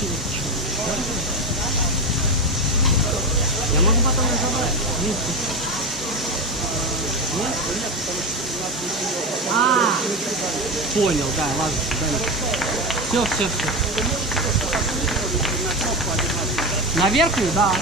Я могу потом разобрать. Нет? А, понял, да, ладно. Все. На верхнюю, да. Могу.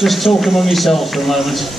Just talk among yourselves for a moment.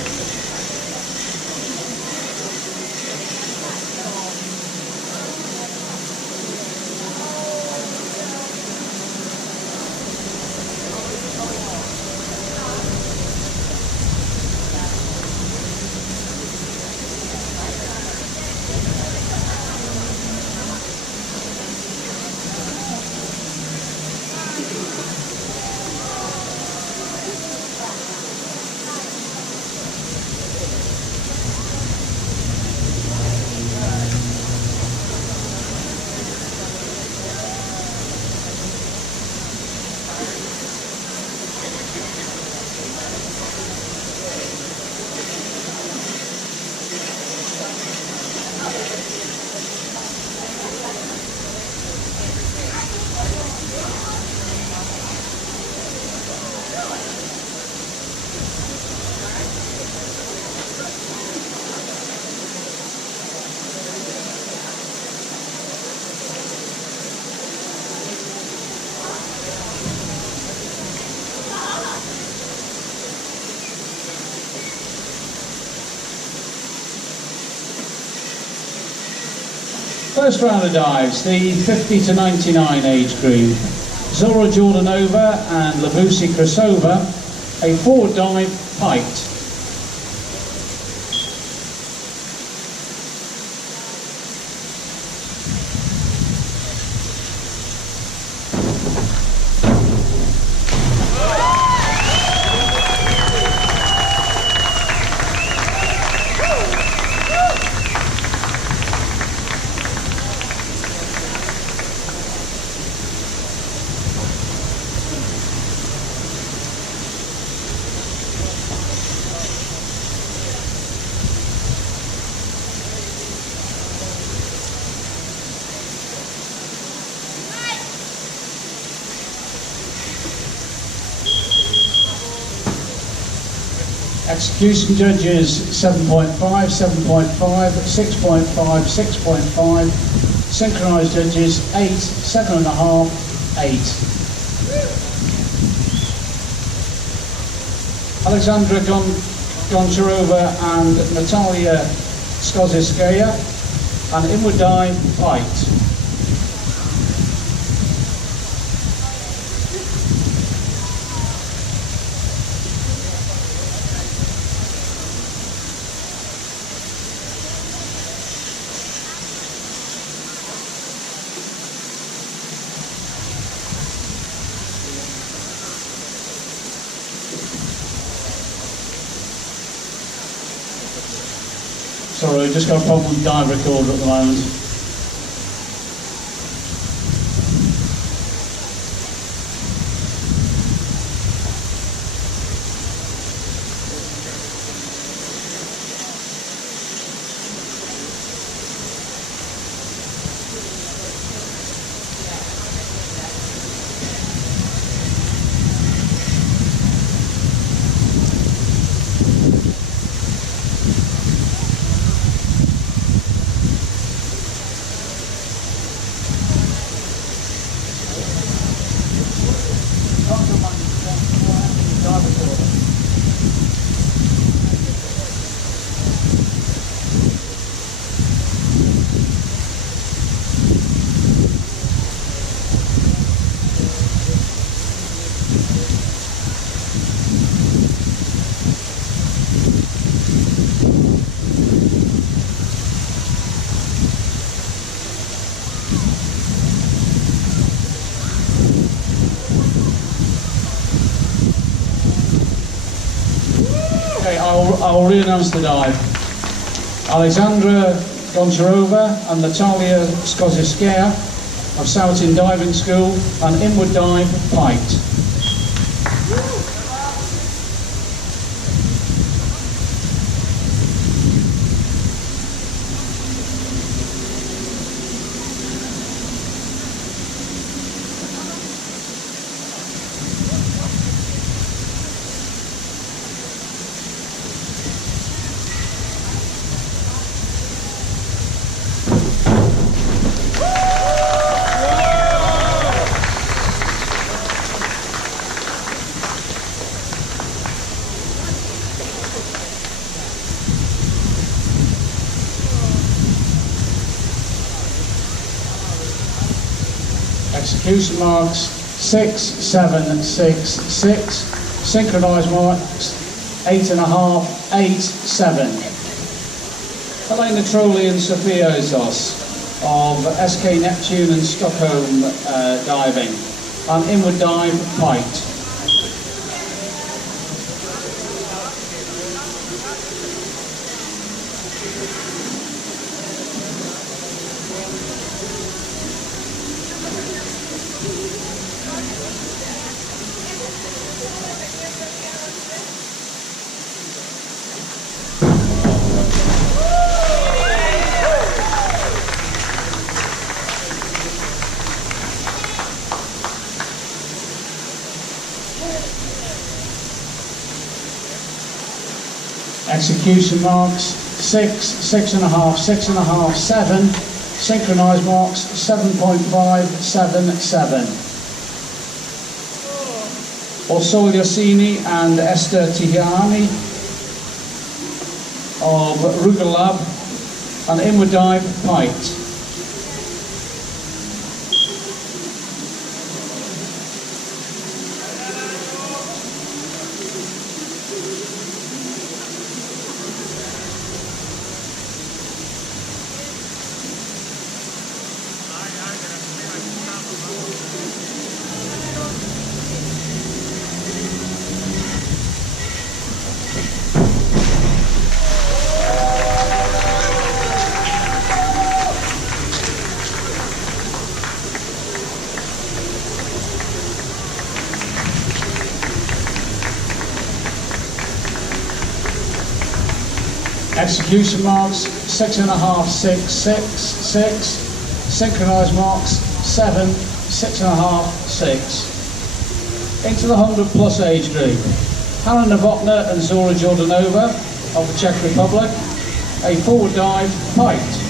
First round of dives, the 50 to 99 age group. Zora Jordanova and Labusi Krasova, a forward dive height. Execution judges 7.5, 7.5, 6.5, 6.5. Synchronized judges 8, 7.5, 8. Alexandra Goncharova and Natalia Skoziskaya, an inward dive height. Sorry, just got a problem with dive recorder at the moment. Okay, I'll re-announce the dive. Alexandra Goncharova and Natalia Skoziskaya of Sautin Diving School, an inward dive, piked. Execution marks 6, 7, 6, 6. Synchronized marks 8.5, 8, 7. Helena Trolley and Sophia Ozos of SK Neptune and Stockholm Diving. An inward dive, piked. Execution marks 6, 6.5, 6.5, 7. Synchronized marks 7.5, 7, 7. Orsol Yassini and Esther Tihiani of Rugal Lab, an inward dive, piked. Execution marks 6.5, 6, 6, 6. Synchronized marks 7, 6.5, 6. Into the 100 plus age group. Hanna Novotná and Zora Jordanova of the Czech Republic. A forward dive, piked.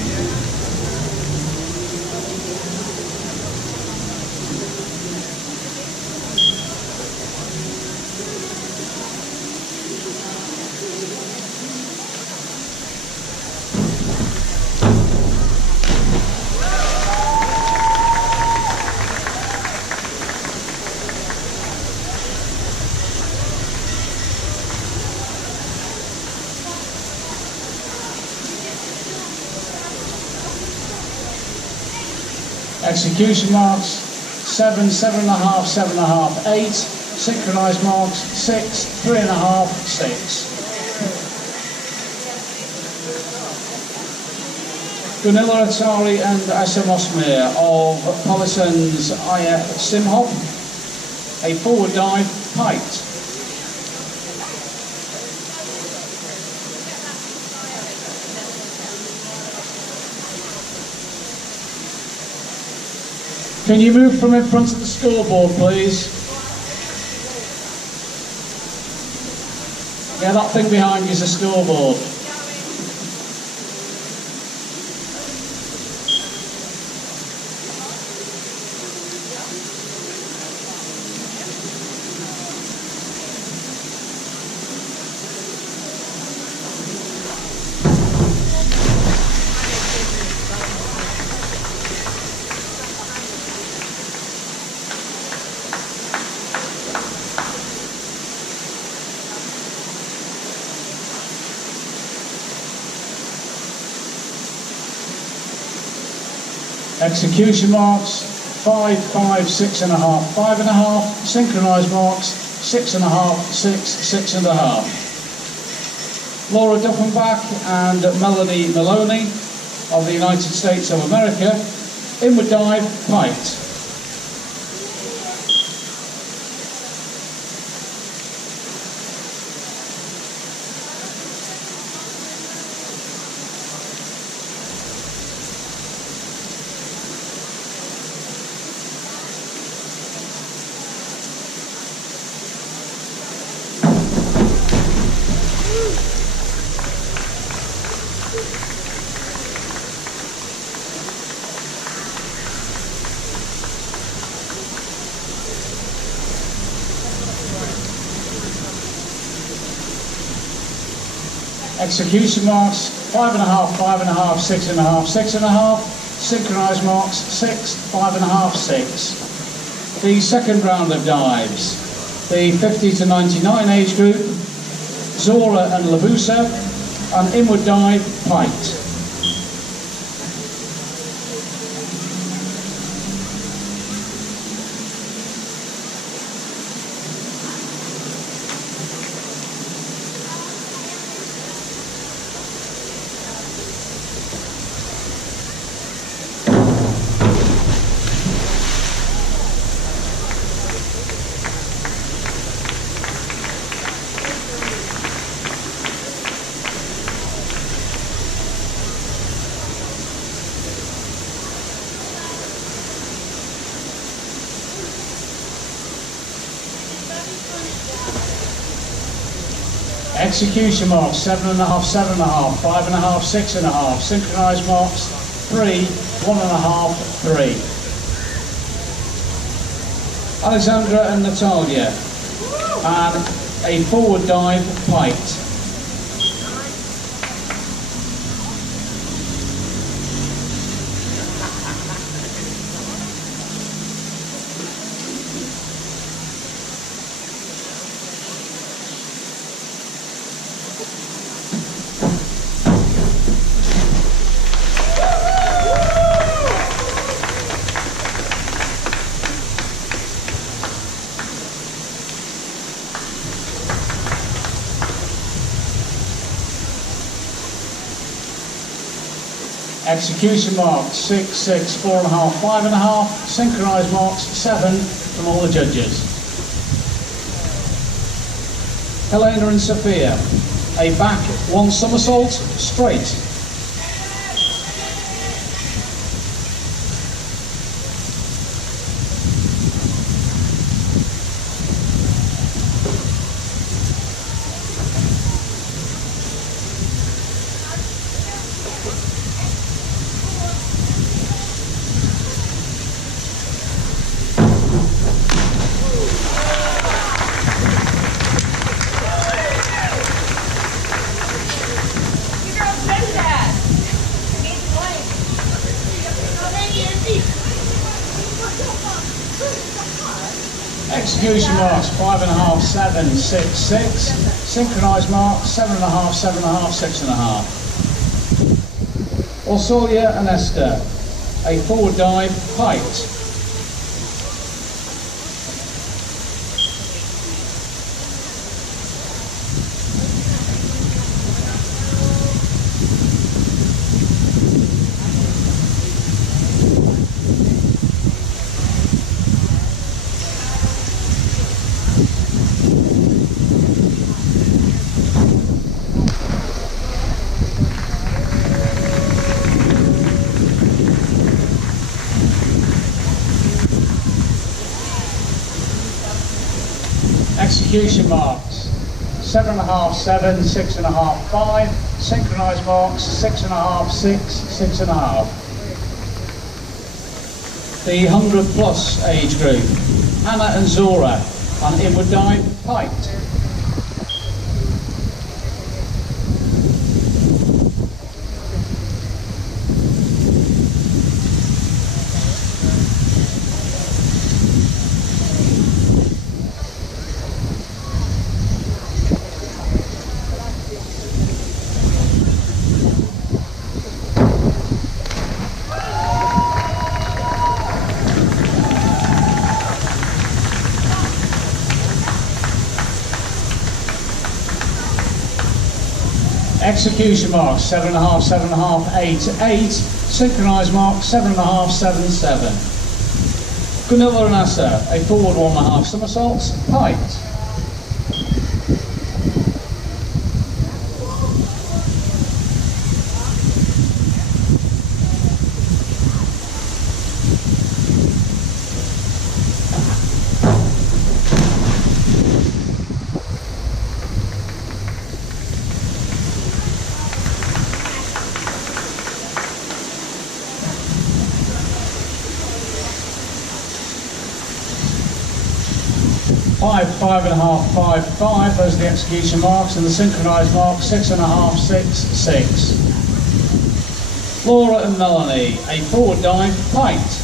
Execution marks 7, 7.5, 7.5, 8. Synchronized marks 6, 3.5, 6. Gunilla Atari and Asa Mosmir of Polison's IF Simhop. A forward dive, piked. Can you move from in front of the scoreboard, please? Yeah, that thing behind you is a scoreboard. Execution marks 5, 5, 6.5, 5.5. Synchronized marks 6.5, 6, 6.5. Laura Duffenbach and Melanie Maloney of the United States of America. Inward dive, height. Execution marks, 5.5, 5.5, 6.5, 6.5. Synchronized marks, 6, 5.5, 6. The second round of dives, the 50 to 99 age group, Zora and Labusa, an inward dive, height. Execution marks, 7.5, 7.5, 5.5, 6.5. Synchronized marks, 3, 1.5, 3. Alexandra and Natalia, and a forward dive, height. Execution marks, 6, 6, 4.5, 5.5. Synchronized marks, 7 from all the judges. Helena and Sophia, a back 1 somersault, straight. Execution marks, 5.5, 7, 6, 6. Synchronized marks, 7.5, 7.5, 6.5. Orsolia and Esther, a forward dive, height. Execution marks, 7.5, 7, 6.5, 5. Synchronized marks, 6.5, 6, 6.5. The 100 plus age group, Hannah and Zora, an inward dive, height. Execution marks 7.5, 7.5, 8, 8. Synchronized mark 7.5, 7, 7. Gunilla and Asa, a forward 1.5 somersaults, height. Five, 5.5, 5, 5, those are the execution marks, and the synchronised mark 6.5, 6, 6. Laura and Melanie, a forward dive, height.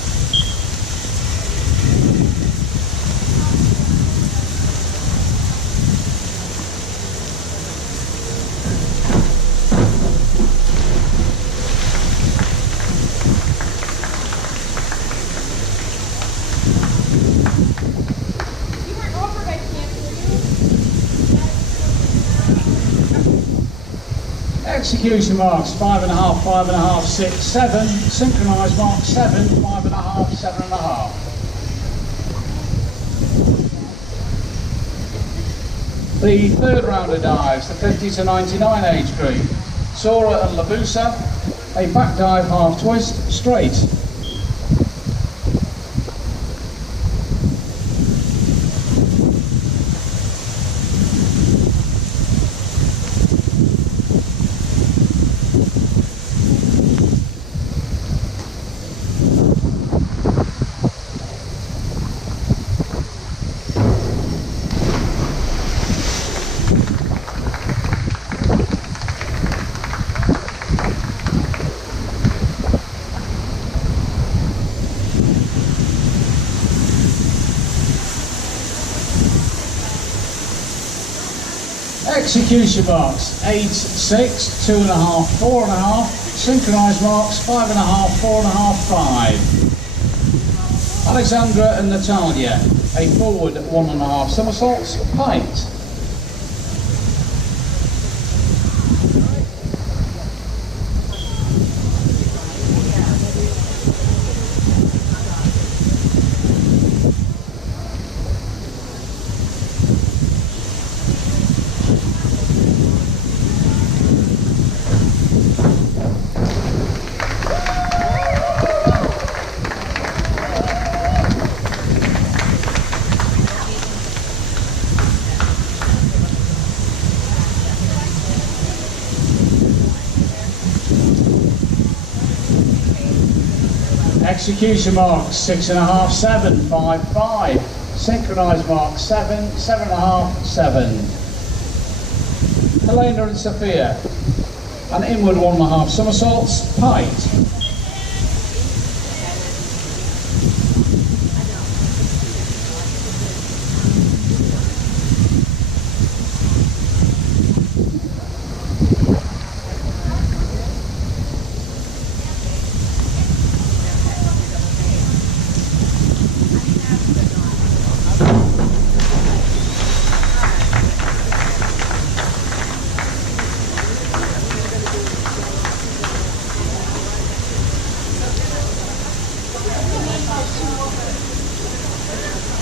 Execution marks 5.5, 5.5, 6, 7. Synchronised mark 7, 5.5, 7.5. The third round of dives, the 50 to 99 age group. Sora and Labusa, a back dive half twist, straight. Execution marks 8, 6, 2.5, 4.5. Synchronised marks 5.5, 4.5, 5. Alexandra and Natalia, a forward 1.5 somersaults, height. Execution marks 6.5, 7, 5, 5. Synchronised mark 7, 7.5, 7. Helena and Sophia, an inward 1.5 somersaults, height.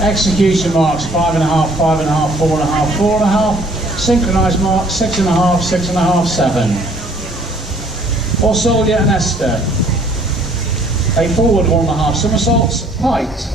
Execution marks 5.5, 5.5, 4.5, 4.5. Synchronised mark 6.5, 6.5, 7. Orsolia and Esther, a forward 1.5 somersaults, height.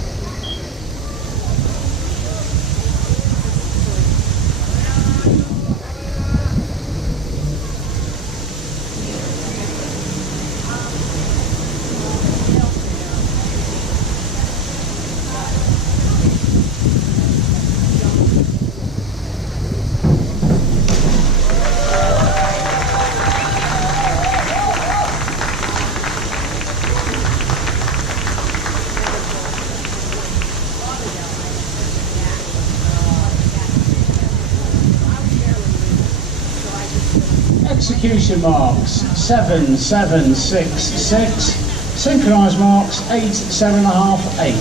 Execution marks 7, 7, 6, 6. Synchronised marks 8, 7.5, 8.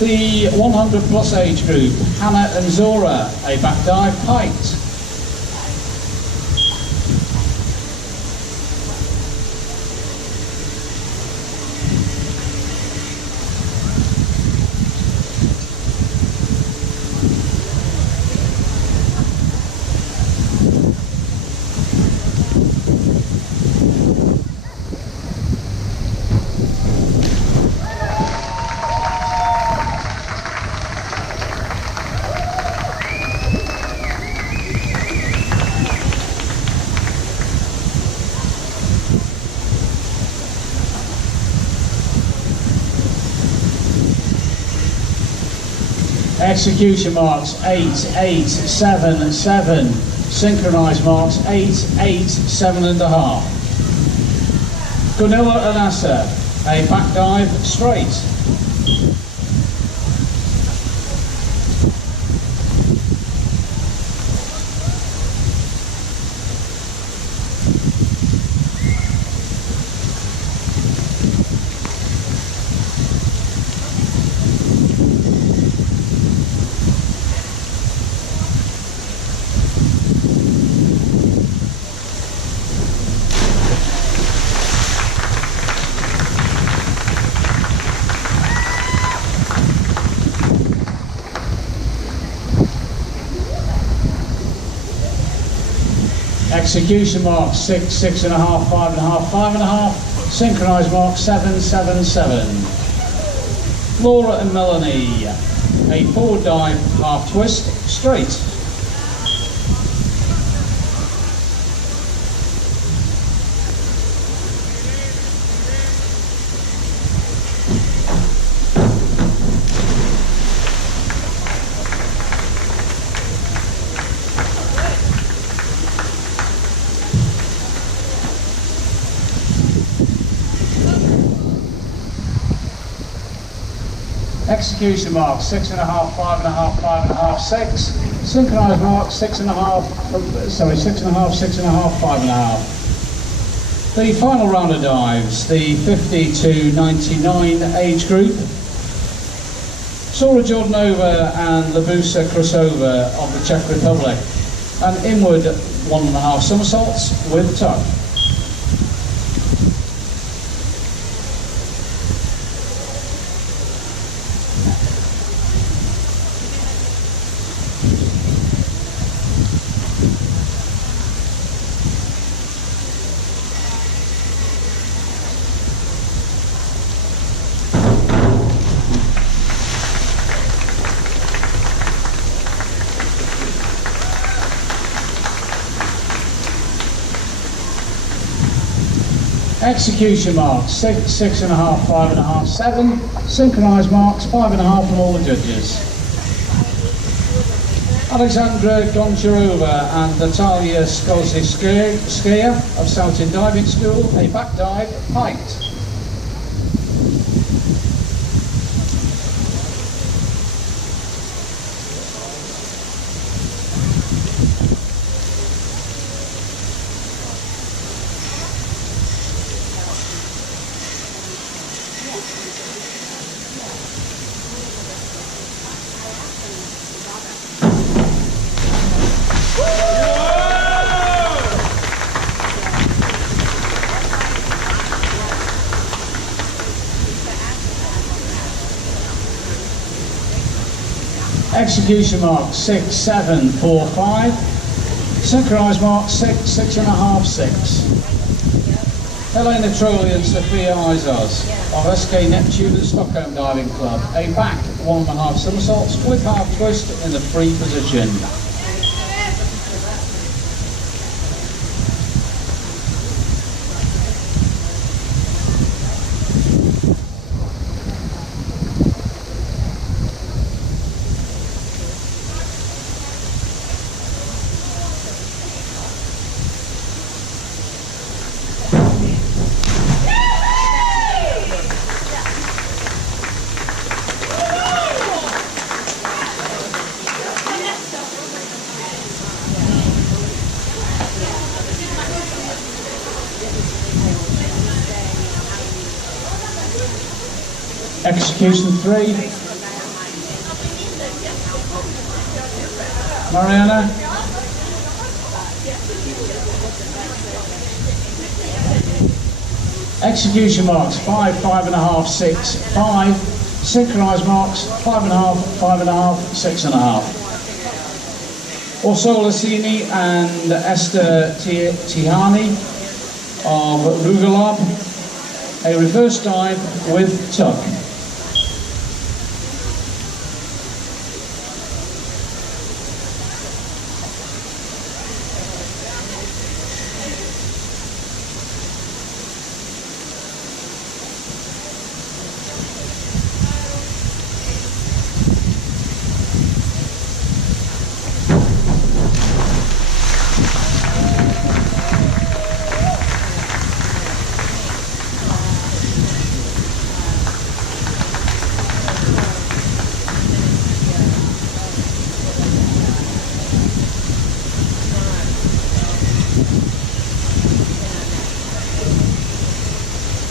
The 100 plus age group, Hannah and Zora, a back dive, height. Execution marks 8, 8, 7, 7. Synchronized marks 8, 8, 7.5. Gunilla and Asa, a back dive straight. Execution marks 6, 6.5, 5.5, 5.5. Synchronized marks 7, 7, 7. Laura and Melanie, a forward dive, half twist, straight. Execution marks 6.5, 5.5, 5.5, 6. Synchronized marks 6.5, 6.5, 6.5, 5.5. The final round of dives, the 50 to 99 age group. Sora Jordanova and Labusa Krasova of the Czech Republic. And inward 1.5 somersaults with tuck. Execution marks 6, 6.5, 5.5, 7. Synchronized marks 5.5 from all the judges. Alexandra Goncharova and Natalia Skolzskaya of Southend Diving School, a back dive, height. Execution marks 6, 7, 4, 5. Synchronized marks 6, 6.5, 6. Helena Trolley and Sophia Izos of SK Neptune and Stockholm Diving Club. A back 1.5 somersaults with half twist in the free position. Execution 3. Mariana. Execution marks 5, 5.5, 6, 5. Synchronized marks 5.5, 5.5, 6.5. Orsola Sini and Esther Tihani of Rugalab, a reverse dive with tuck.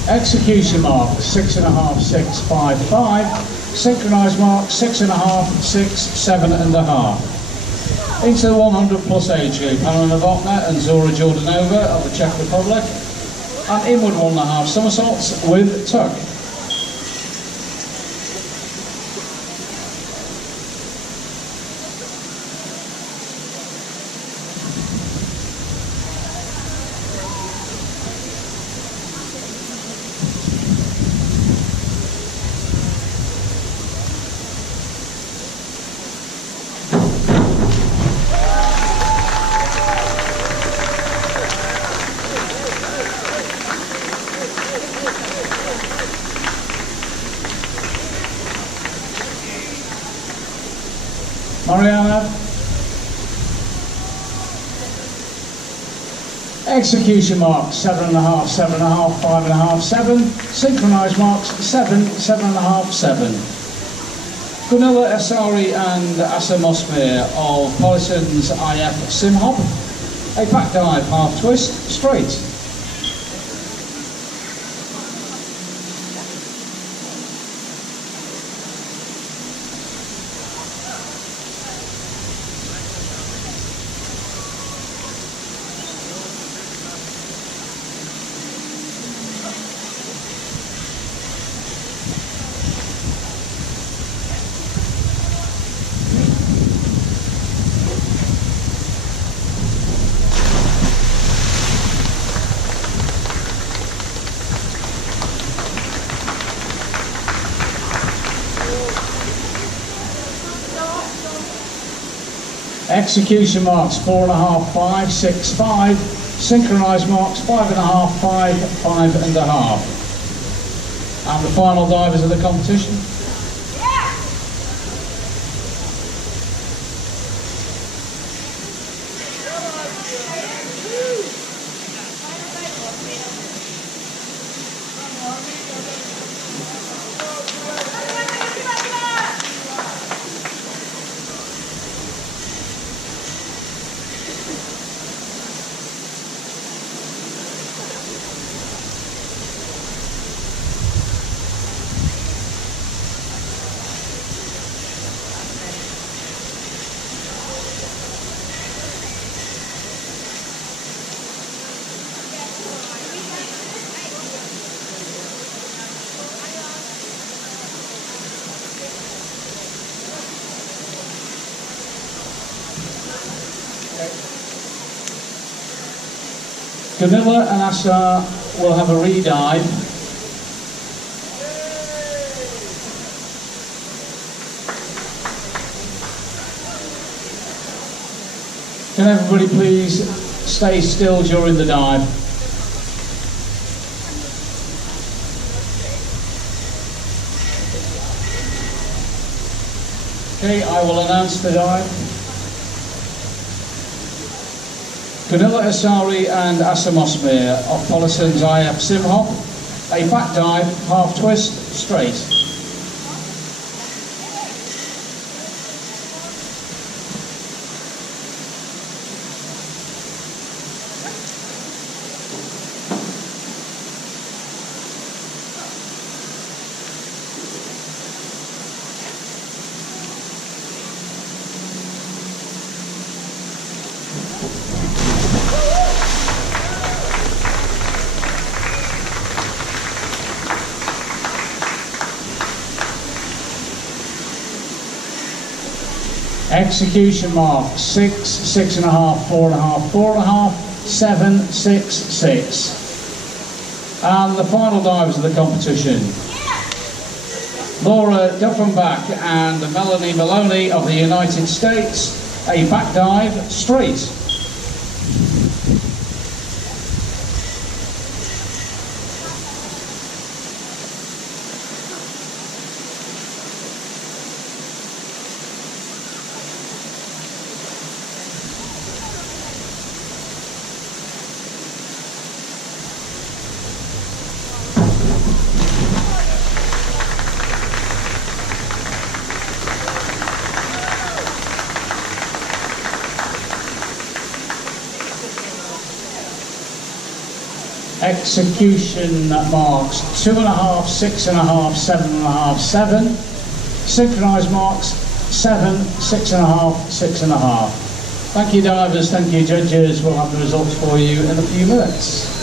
Execution mark 6.5, 6, 5, 5. Synchronized mark 6.5, 6, 7.5. Into the 100 plus age group, Anna Novotna and Zora Jordanova of the Czech Republic. And inward 1.5 somersaults with tuck. Mariana. Execution marks 7.5, 7.5, 5.5, 7. Synchronized marks 7, 7.5, 7. Gunilla Asari and Asa Mosmir of Polison's IF Sim Hop. A back dive, half twist, straight. Execution marks 4.5, 5, 6, 5. Synchronized marks 5.5, 5, 5.5. And the final divers of the competition. Gunilla and Asa will have a re-dive. Can everybody please stay still during the dive? Okay, I will announce the dive. Gunilla Asari and Asa Mosmir of Polison's IF Sim Hop. A back dive, half twist, straight. Execution mark 6, 6.5, 4.5, 4.5, 7, 6, 6. And the final divers of the competition. Laura Duffenbach and Melanie Maloney of the United States. A back dive, straight. Execution marks 2.5, 6.5, 7.5, 7. Synchronized marks 7, 6.5, 6.5. Thank you divers, thank you judges. We'll have the results for you in a few minutes.